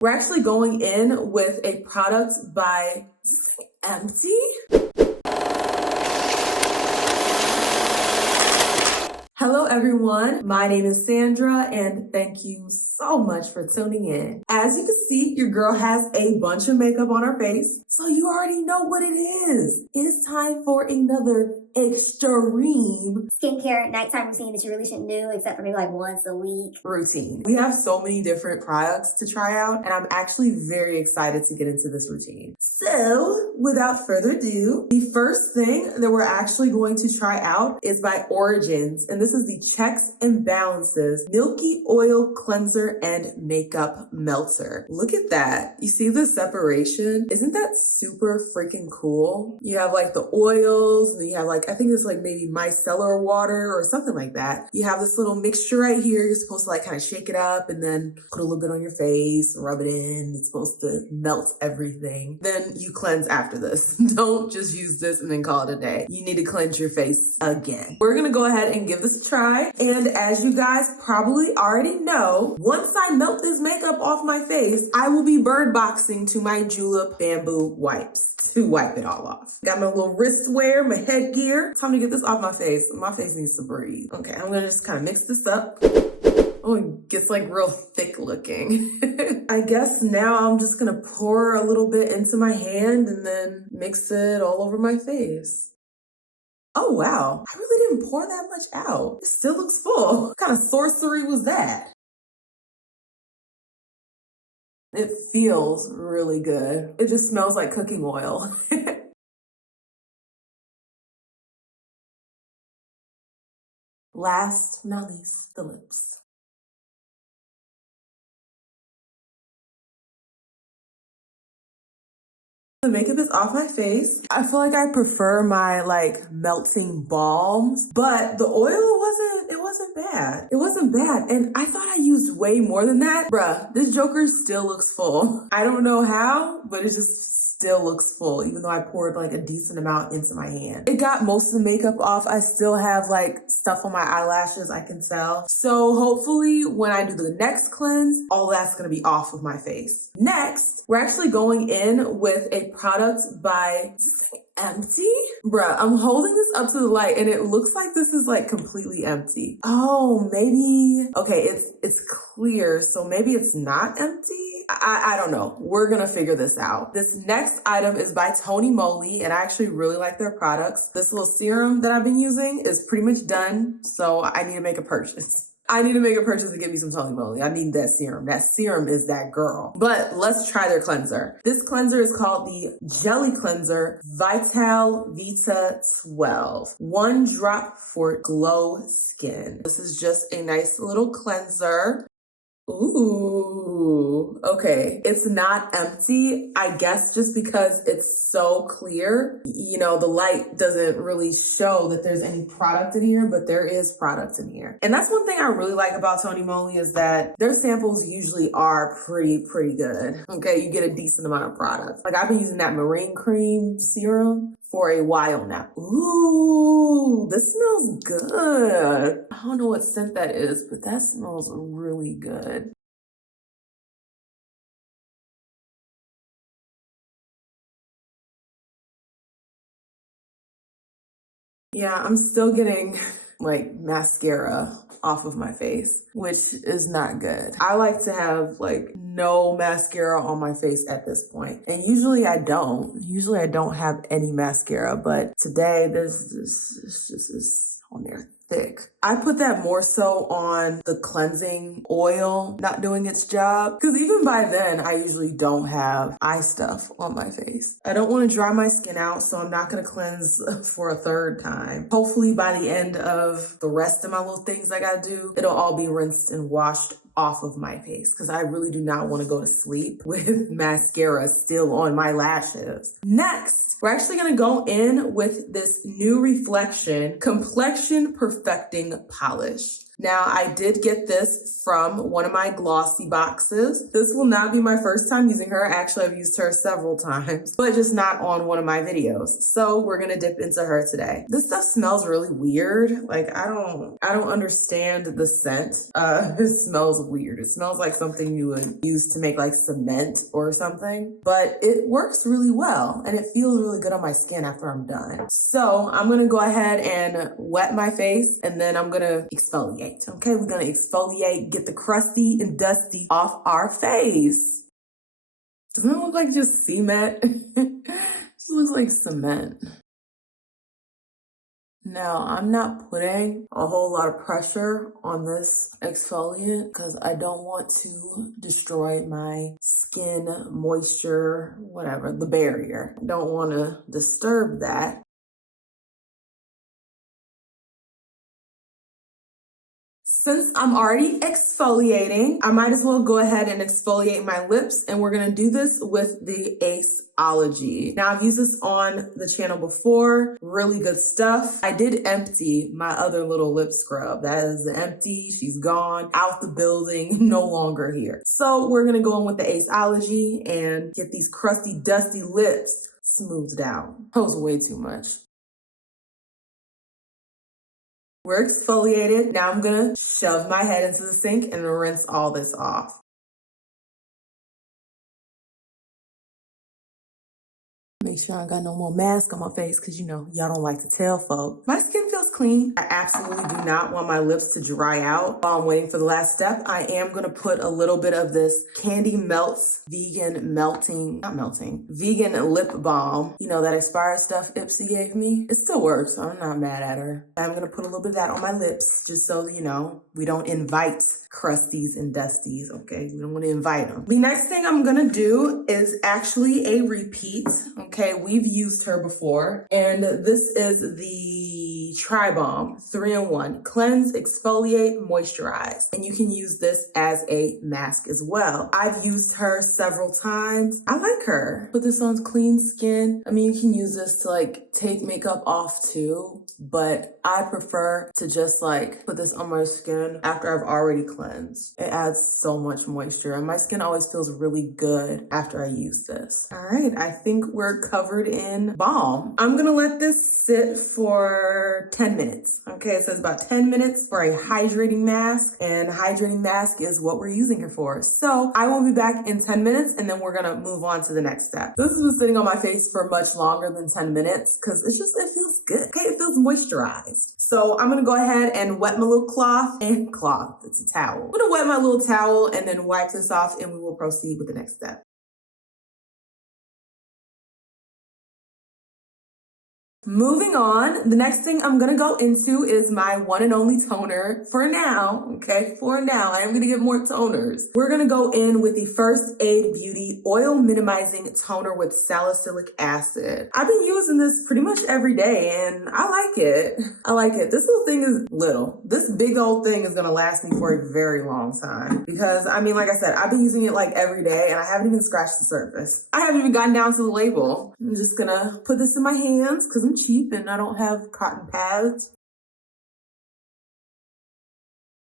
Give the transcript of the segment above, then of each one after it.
We're actually going in with a product by Empty. Hello everyone, my name is Sandra and thank you so much for tuning in. As you can see, your girl has a bunch of makeup on her face, so you already know what it is. It's time for another extreme skincare nighttime routine that you really shouldn't do except for maybe like once a week routine. We have so many different products to try out and I'm actually very excited to get into this routine. So without further ado, the first thing that we're actually going to try out is by Origins, and this is the Checks and Balances Milky Oil Cleanser and Makeup Melter. Look at that. You see the separation? Isn't that super freaking cool? You have like the oils and then you have like, I think it's like maybe micellar water or something like that. You have this little mixture right here. You're supposed to like kind of shake it up and then put a little bit on your face, rub it in. It's supposed to melt everything. Then you cleanse after this. Don't just use this and then call it a day. You need to cleanse your face again. We're gonna go ahead and give this a try. And as you guys probably already know, once I melt this makeup off my face, I will be bird boxing to my Julep bamboo wipes to wipe it all off. Got my little wristwear, my headgear. Time to get this off my face. My face needs to breathe. Okay, I'm gonna just kind of mix this up. Oh, it gets like real thick looking. I guess now I'm just gonna pour a little bit into my hand and then mix it all over my face. Oh wow, I really didn't pour that much out. It still looks full. What kind of sorcery was that? It feels really good. It just smells like cooking oil. Last but not least, the lips. The makeup is off my face. I feel like I prefer my like melting balms, but the oil wasn't bad. It wasn't bad. And I thought I used way more than that. Bruh, this Joker still looks full. I don't know how, but it just still looks full, even though I poured like a decent amount into my hand. It got most of the makeup off. I still have like stuff on my eyelashes, I can tell. So hopefully when I do the next cleanse, all that's gonna be off of my face. Next, we're actually going in with a product by Empty. Bruh, I'm holding this up to the light and it looks like this is like completely empty. Oh, maybe, okay, it's clear, so maybe it's not empty. I don't know. We're gonna figure this out. This next item is by Tony Moly, and I actually really like their products. This little serum that I've been using is pretty much done, so I need to make a purchase. I need to make a purchase to get me some Tony Moly. I need that serum. That serum is that girl. But let's try their cleanser. This cleanser is called the Jelly Cleanser Vital Vita 12. 1 drop for glow skin. This is just a nice little cleanser. Ooh, okay. It's not empty, I guess just because it's so clear. You know, the light doesn't really show that there's any product in here, but there is product in here. And that's one thing I really like about Tony Moly is that their samples usually are pretty good. Okay, you get a decent amount of product. Like I've been using that marine cream serum for a while now. Ooh, this smells good. I don't know what scent that is, but that smells really good. Yeah, I'm still getting like mascara off of my face, which is not good. I like to have like no mascara on my face at this point. And usually I don't. Usually I don't have any mascara, but today there's this on there thick. I put that more so on the cleansing oil not doing its job, because even by then I usually don't have eye stuff on my face. I don't want to dry my skin out, so I'm not going to cleanse for a third time. Hopefully by the end of the rest of my little things I gotta do, it'll all be rinsed and washed off of my face, because I really do not want to go to sleep with mascara still on my lashes. Next, we're actually going to go in with this new Reflection Complexion Perfecting Polish. Now, I did get this from one of my glossy boxes. This will not be my first time using her. Actually, I've used her several times, but just not on one of my videos. So we're gonna dip into her today. This stuff smells really weird. Like, I don't understand the scent. It smells weird. It smells like something you would use to make like cement or something, but it works really well and it feels really good on my skin after I'm done. So I'm gonna go ahead and wet my face and then I'm gonna exfoliate. Okay, we're gonna exfoliate, get the crusty and dusty off our face. Doesn't it look like just cement? It just looks like cement. Now, I'm not putting a whole lot of pressure on this exfoliant because I don't want to destroy my skin moisture, whatever, the barrier. Don't want to disturb that. Since I'm already exfoliating, I might as well go ahead and exfoliate my lips, and we're gonna do this with the Aceology. Now, I've used this on the channel before, really good stuff. I did empty my other little lip scrub. That is empty, she's gone, out the building, no longer here. So we're gonna go in with the Aceology and get these crusty, dusty lips smoothed out. That was way too much. We're exfoliated. Now I'm gonna shove my head into the sink and rinse all this off. Make sure I got no more mask on my face because, you know, y'all don't like to tell folks. My skin feels clean. I absolutely do not want my lips to dry out while I'm waiting for the last step. I am going to put a little bit of this Candy Melts vegan lip balm. You know, that expired stuff Ipsy gave me. It still works, so I'm not mad at her. I'm going to put a little bit of that on my lips just so, you know, we don't invite crusties and dusties, okay? We don't want to invite them. The next thing I'm going to do is actually a repeat. Okay, we've used her before, and this is the Tri-Balm 3-in-1. Cleanse, exfoliate, moisturize. And you can use this as a mask as well. I've used her several times. I like her. Put this on clean skin. I mean, you can use this to like take makeup off too, but I prefer to just like put this on my skin after I've already cleansed. It adds so much moisture, and my skin always feels really good after I use this. All right, I think we're covered in balm. I'm gonna let this sit for 10 minutes. Okay, it says about 10 minutes for a hydrating mask, and hydrating mask is what we're using her for. So I will be back in 10 minutes and then we're gonna move on to the next step. This has been sitting on my face for much longer than 10 minutes because it feels good. Okay, it feels moisturized. So I'm gonna go ahead and wet my little it's a towel. I'm gonna wet my little towel and then wipe this off and we will proceed with the next step. Moving on, the next thing I'm gonna go into is my one and only toner for now, okay? For now, I am gonna get more toners. We're gonna go in with the First Aid Beauty Oil Minimizing Toner with Salicylic Acid. I've been using this pretty much every day and I like it. I like it. This little thing is little. This big old thing is gonna last me for a very long time because, I mean, like I said, I've been using it like every day and I haven't even scratched the surface. I haven't even gotten down to the label. I'm just gonna put this in my hands because I'm cheap and I don't have cotton pads.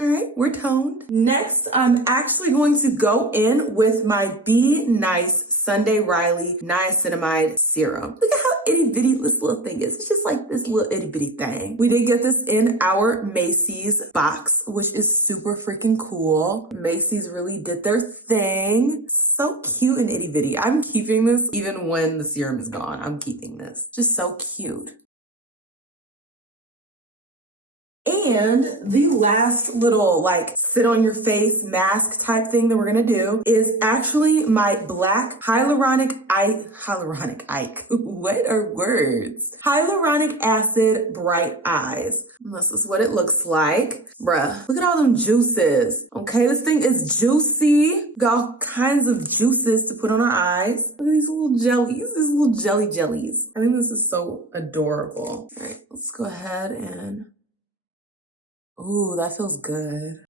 All right, we're toned. Next, I'm actually going to go in with my Be Nice Sunday Riley Niacinamide Serum. Look at how itty bitty this little thing is. It's just like this little itty bitty thing. We did get this in our Macy's box, which is super freaking cool. Macy's really did their thing. So cute and itty bitty. I'm keeping this even when the serum is gone. I'm keeping this. Just so cute. And the last little like sit on your face mask type thing that we're gonna do is actually my black hyaluronic Ike. What are words? Hyaluronic acid bright eyes. This is what it looks like. Bruh, look at all them juices. Okay, this thing is juicy. Got all kinds of juices to put on our eyes. Look at these little jellies, these little jellies. I think this is so adorable. All right, let's go ahead and ooh, that feels good.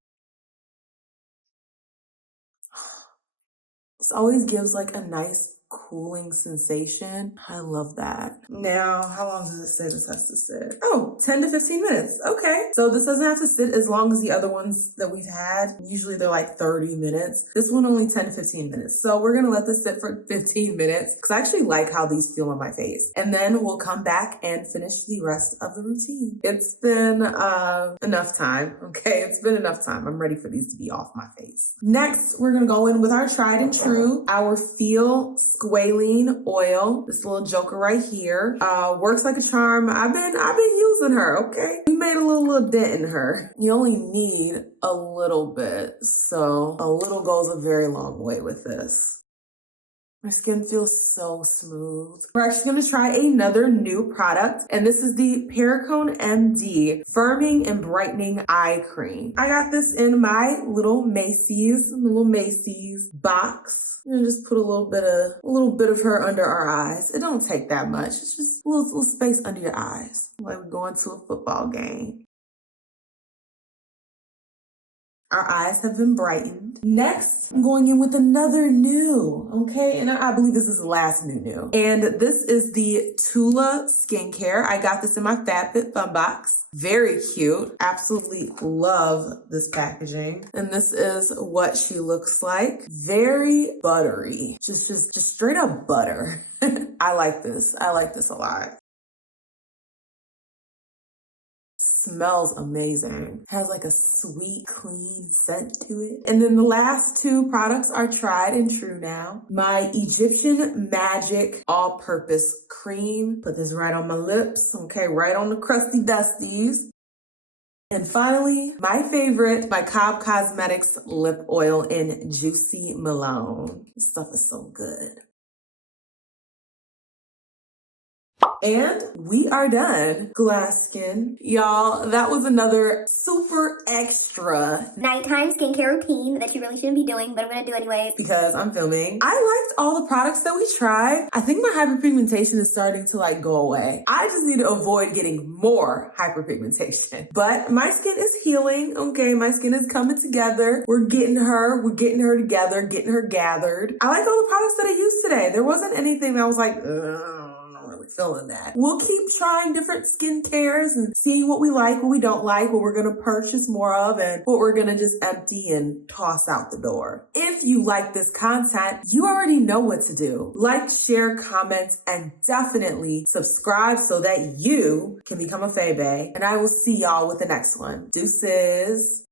This always gives like a nice cooling sensation. I love that. Now, how long does it say this has to sit? Oh, 10 to 15 minutes. Okay. So this doesn't have to sit as long as the other ones that we've had. Usually they're like 30 minutes. This one only 10 to 15 minutes. So we're going to let this sit for 15 minutes because I actually like how these feel on my face. And then we'll come back and finish the rest of the routine. It's been enough time. Okay. It's been enough time. I'm ready for these to be off my face. Next, we're going to go in with our tried and true, our Feel Squalene oil. This little joker right here works like a charm. I've been using her. Okay, we made a little dent in her. You only need a little bit, so a little goes a very long way with this. My skin feels so smooth. We're actually going to try another new product, and this is the Pericone MD Firming and Brightening Eye Cream. I got this in my little Macy's box. I'm gonna just put a little bit of her under our eyes. It don't take that much. It's just a little space under your eyes, like we're going to a football game. Our eyes have been brightened. Next, I'm going in with another new, okay? And I believe this is the last new. And this is the Tula Skincare. I got this in my FabFitFun box. Very cute. Absolutely love this packaging. And this is what she looks like. Very buttery. Just straight up butter. I like this. I like this a lot. Smells amazing. Has like a sweet, clean scent to it. And then the last two products are tried and true now. My Egyptian Magic All-Purpose Cream. Put this right on my lips, okay, right on the crusty dusties. And finally, my favorite, my Cobb Cosmetics Lip Oil in Juicy Malone. This stuff is so good. And we are done. Glass skin. Y'all, that was another super extra nighttime skincare routine that you really shouldn't be doing, but I'm gonna do anyways because I'm filming. I liked all the products that we tried. I think my hyperpigmentation is starting to like go away. I just need to avoid getting more hyperpigmentation. But my skin is healing, okay? My skin is coming together. We're getting her together, getting her gathered. I like all the products that I used today. There wasn't anything that was like, feeling that. We'll keep trying different skincares and seeing what we like, what we don't like, what we're gonna purchase more of, and what we're gonna just empty and toss out the door. If you like this content, you already know what to do. Like, share, comment, and definitely subscribe so that you can become a Faye Bae. And I will see y'all with the next one. Deuces.